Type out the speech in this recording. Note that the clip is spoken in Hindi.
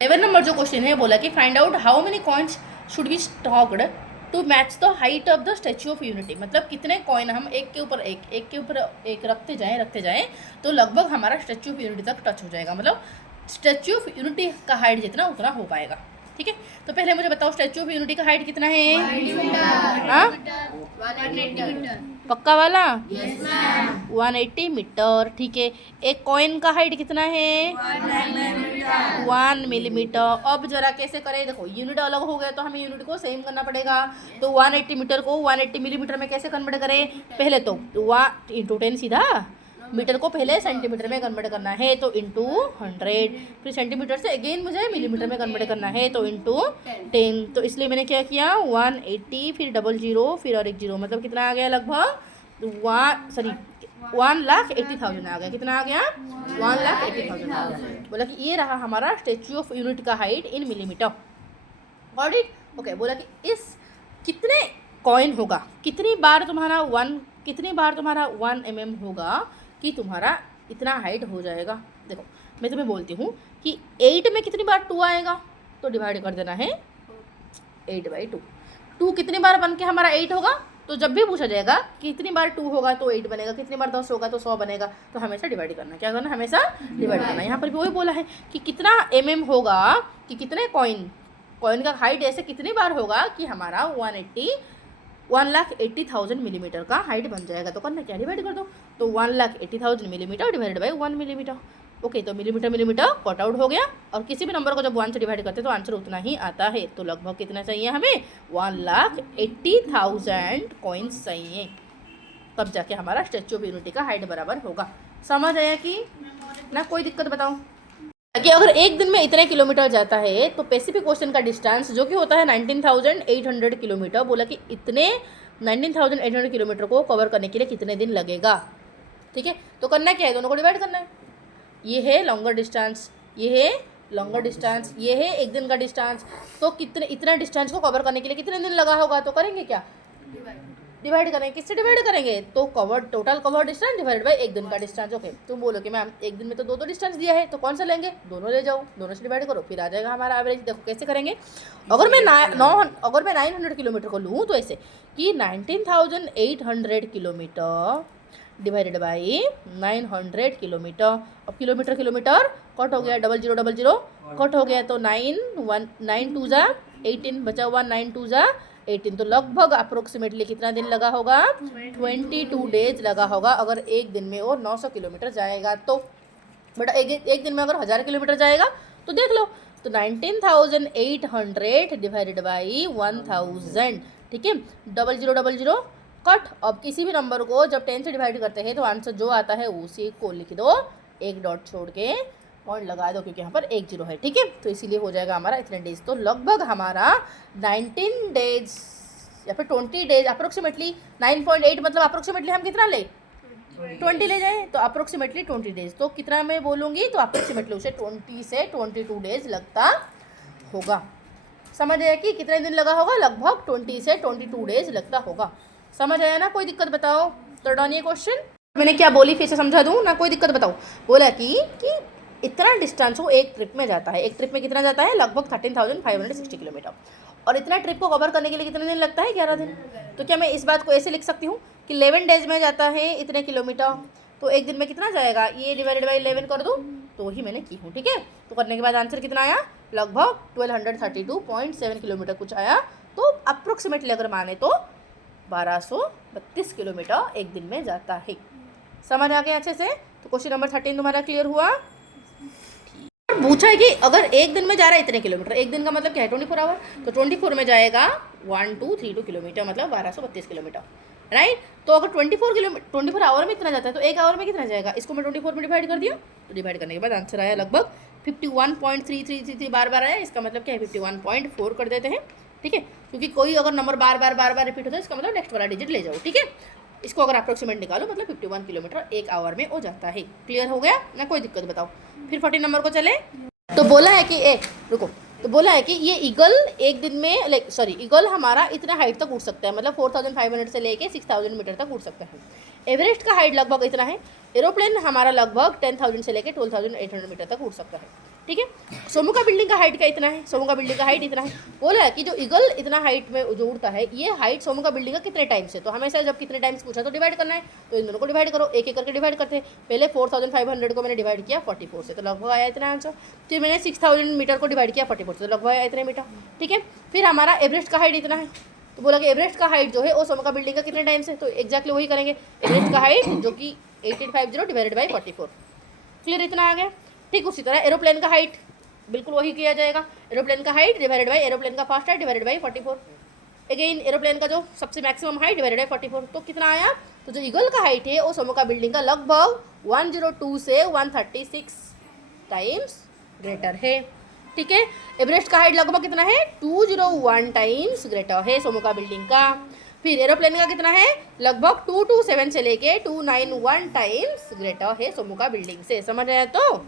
11 नंबर जो क्वेश्चन है बोला कि find out how many coins should be stocked to match the height of the Statue of Unity. मतलब कितने कॉइन हम एक के ऊपर एक रखते जाएं तो लगभग हमारा स्टैच्यू ऑफ यूनिटी तक टच हो जाएगा। मतलब स्टैच्यू ऑफ यूनिटी का हाइट जितना उतना हो पाएगा। ठीक है, तो पहले मुझे बताओ स्टैच्यू ऑफ यूनिटी का हाइट कितना है? 180 पक्का वाला? Yes ma'am. 180 मीटर। ठीक है, एक कॉइन का हाइट कितना है? 1 मिलीमीटर। अब जरा कैसे करें, देखो यूनिट अलग हो गया तो हमें यूनिट को सेम करना पड़ेगा। तो 180 मीटर को 180 मिलीमीटर में कैसे कन्वर्ट करें? पहले तो 1 इंटू 10 सीधा मीटर को पहले सेंटीमीटर में कन्वर्ट करना है तो इंटू 100, फिर सेंटीमीटर से अगेन मुझे मिलीमीटर में कन्वर्ट करना है तो इंटू 10। तो इसलिए मैंने क्या किया 180 फिर 00 फिर और एक जीरो, मतलब कितना आ गया लगभग 1,80,000 आ गया। कितना आ गया? 1,80,000 आ गया। बोला कि ये रहा हमारा स्टैच्यू ऑफ यूनिट का height in millimetre. Got it? Okay, बोला कि इस कितने कॉइन होगा, कितनी बार तुम्हारा 1 mm होगा कि तुम्हारा इतना हाइट हो जाएगा। देखो मैं तुम्हें बोलती हूँ कि 8 में कितनी बार 2 आएगा तो डिवाइड कर देना है 8/2। 2 कितनी बार बन के हमारा 8 होगा, तो जब भी पूछा जाएगा कि कितनी बार 2 होगा तो 8 बनेगा, कितनी बार 10 होगा तो 100 बनेगा, तो हमेशा डिवाइड करना। क्या करना? हमेशा डिवाइड करना। यहाँ पर भी वही बोला है कि कितना mm होगा कि कितने कॉइन का हाइट ऐसे कितनी बार होगा कि हमारा 1,80,000 मिलीमीटर का हाइट बन जाएगा। तो करना क्या? डिवाइड कर दो। तो 1,80,000 millimetre divided by 1 millimetre. Okay, तो मिलीमीटर कट आउट हो गया और किसी भी नंबर को जब 1 से डिवाइड करते हैं तो आंसर उतना ही आता है। तो लगभग कितना चाहिए हमें? 1,80,000 कॉइन्स चाहिए, तब जाके हमारा स्टैच्यू ऑफ यूनिटी का हाइट बराबर होगा। समझ आया कि ना? कोई दिक्कत बताओ कि अगर एक दिन में इतने किलोमीटर जाता है तो पैसिफिक ओशन का डिस्टेंस जो कि होता है 19,800 किलोमीटर, बोला कि इतने 19,800 किलोमीटर को कवर करने के लिए कितने दिन लगेगा। ठीक है, तो करना क्या है? दोनों को डिवाइड करना है। ये है लॉन्गर डिस्टेंस, ये है लॉन्गर डिस्टेंस, ये है एक दिन का डिस्टेंस। तो इतना डिस्टेंस को कवर करने के लिए कितने दिन लगा होगा, तो करेंगे क्या? डिवाइड करेंगे। किससे डिवाइड करेंगे? तो total cover distance divide by एक दिन का डिस्टेंस। ओके, तुम बोलो कि मैम एक दिन में तो दो डिस्टेंस दिया है तो कौन सा लेंगे? दोनों ले जाओ, दोनों से डिवाइड करो, फिर आ जाएगा हमारा एवरेज। देखो कैसे करेंगे। अगर मैं 900 किलोमीटर को लूँ तो ऐसे कि 19,800 किलोमीटर डिवाइडेड बाई 900 किलोमीटर। अब किलोमीटर कट हो गया, 0000 कट हो गया तो 9 2 जा 18 बचा हुआ, 9 2 जा 18। तो लगभग अप्रोक्सीमेटली कितना दिन लगा होगा? 22 डेज लगा होगा अगर एक दिन में और 900 किलोमीटर जाएगा तो। बट एक दिन में अगर 1000 किलोमीटर जाएगा तो देख लो, तो 19,800 डिवाइडेड बाई 1000। ठीक है, 0000 कट। अब किसी भी नंबर को जब 10 से डिवाइड करते हैं तो आंसर जो आता है उसी को लिख दो, एक डॉट छोड़ के पॉइंट लगा दो क्योंकि यहाँ पर एक जीरो है। ठीक है, तो इसीलिए हो जाएगा हमारा इतने डेज। तो लगभग हमारा 19 डेज या फिर 20 डेज अप्रोक्सीमेटली 9.8, मतलब अप्रोक्सीमेटली हम कितना ले 20 ले जाएं तो अप्रोक्सीमेटली 20 डेज। तो कितना मैं बोलूँगी तो अप्रोक्सीमेटली उसे 20 से 22 डेज लगता होगा। समझ आया कि कितने दिन लगा होगा? लगभग 20 से 22 डेज लगता होगा। समझ आया ना? कोई दिक्कत बताओ। तो डन ये क्वेश्चन मैंने क्या बोली फिर से समझा दूँ ना? कोई दिक्कत बताओ। बोला कि इतना डिस्टेंस वो एक ट्रिप में जाता है। एक ट्रिप में कितना जाता है? लगभग 13,560 किलोमीटर। और इतना ट्रिप को कवर करने के लिए कितने दिन लगता है? 11 दिन। तो क्या मैं इस बात को ऐसे लिख सकती हूँ कि 11 डेज में जाता है इतने किलोमीटर, तो एक दिन में कितना जाएगा? ये डिवाइडेड बाई 11 कर दूँ, तो वही मैंने की हूँ। ठीक है, तो करने के बाद आंसर कितना आया? लगभग 1232.7 किलोमीटर कुछ आया। तो अप्रोक्सीमेटली अगर माने तो 1232 किलोमीटर एक दिन में जाता है। समझ आ गया अच्छे से? तो क्वेश्चन नंबर 13 तुम्हारा क्लियर हुआ। पूछा है कि अगर एक दिन में जा रहा है इतने किलोमीटर, एक दिन का मतलब क्या है? 24 आवर। तो 24 में जाएगा 1232 किलोमीटर, मतलब 1232 किलोमीटर, राइट। तो अगर 24 आवर में इतना जाता है तो एक आवर में कितना जाएगा? इसको मैं 24 में डिवाइड कर दिया, तो डिवाइड करने के बाद आंसर आया लगभग 51.3333 बार आया। इसका मतलब क्या है? 51.4 कर देते हैं। ठीक है, क्योंकि कोई अगर नंबर बार बार रिपीट होता है इसका मतलब नेक्स्ट वाला डिजिट ले जाओ। ठीक है, इसको अगर अप्रोक्सीमेट निकालो मतलब 51 किलोमीटर एक आवर में हो जाता है। क्लियर हो गया ना? कोई दिक्कत बताओ। फिर 14 नंबर को चले। तो बोला है कि रुको, तो बोला है कि ये ईगल एक दिन में ईगल हमारा इतना हाइट तक उड़ सकता है, मतलब 4,500 से लेके 6,000 मीटर तक उड़ सकता है। एवरेस्ट का हाइट लगभग इतना है। एरोप्लेन हमारा लगभग 10,000 से लेके 12,800 मीटर तक उड़ सकता है। ठीक है। सोमुका बिल्डिंग का हाइट का इतना है, सोमुका बिल्डिंग का हाइट इतना है। बोला है कि जो ईगल इतना हाइट में जो उड़ता है, ये हाइट सोमुका बिल्डिंग का कितने टाइम्स है। तो हमेशा जब कितने टाइम्स पूछा तो डिवाइड करना है, तो इन दोनों को डिवाइड करो, एक एक करके डिवाइड करते हैं। पहले 4500 को मैंने डिवाइड किया 44 से, तो लगभग आया इतना आंसर। फिर मैंने 6000 मीटर को डिवाइड किया 44 से, तो लगभग आया इतने मीटर। ठीक है। फिर हमारा एवरेस्ट का हाइट इतना है, तो बोला कि एवरेस्ट का हाइट जो है वो सोमुका बिल्डिंग का कितने टाइम्स है, तो एक्जैक्टली वही करेंगे। एवरेस्ट का हाइट जो कि 8850 डिवाइडेड बाई 44, क्लियर, इतना आ गया। ठीक उसी तरह एरोप्लेन का हाइट बिल्कुल वही किया जाएगा, एरोप्लेन का हाइट डिवाइडेड बाई एरोप्लेन का fast divided by 44। Again aeroplane का जो सबसे मैक्सिमम हाइट डिवाइडेड बाई 44, तो कितना आया। तो जो ईगल का हाइट है वो सोमुका बिल्डिंग का लगभग 102 से 136 टाइम्स ग्रेटर है। ठीक है। एवरेस्ट का हाइट लगभग कितना है, 201 टाइम्स ग्रेटर है सोमुका बिल्डिंग का। फिर एरोप्लेन का कितना है, लगभग 227 से लेके 291 टाइम्स ग्रेटर है सोमुका बिल्डिंग से। समझ आया तो।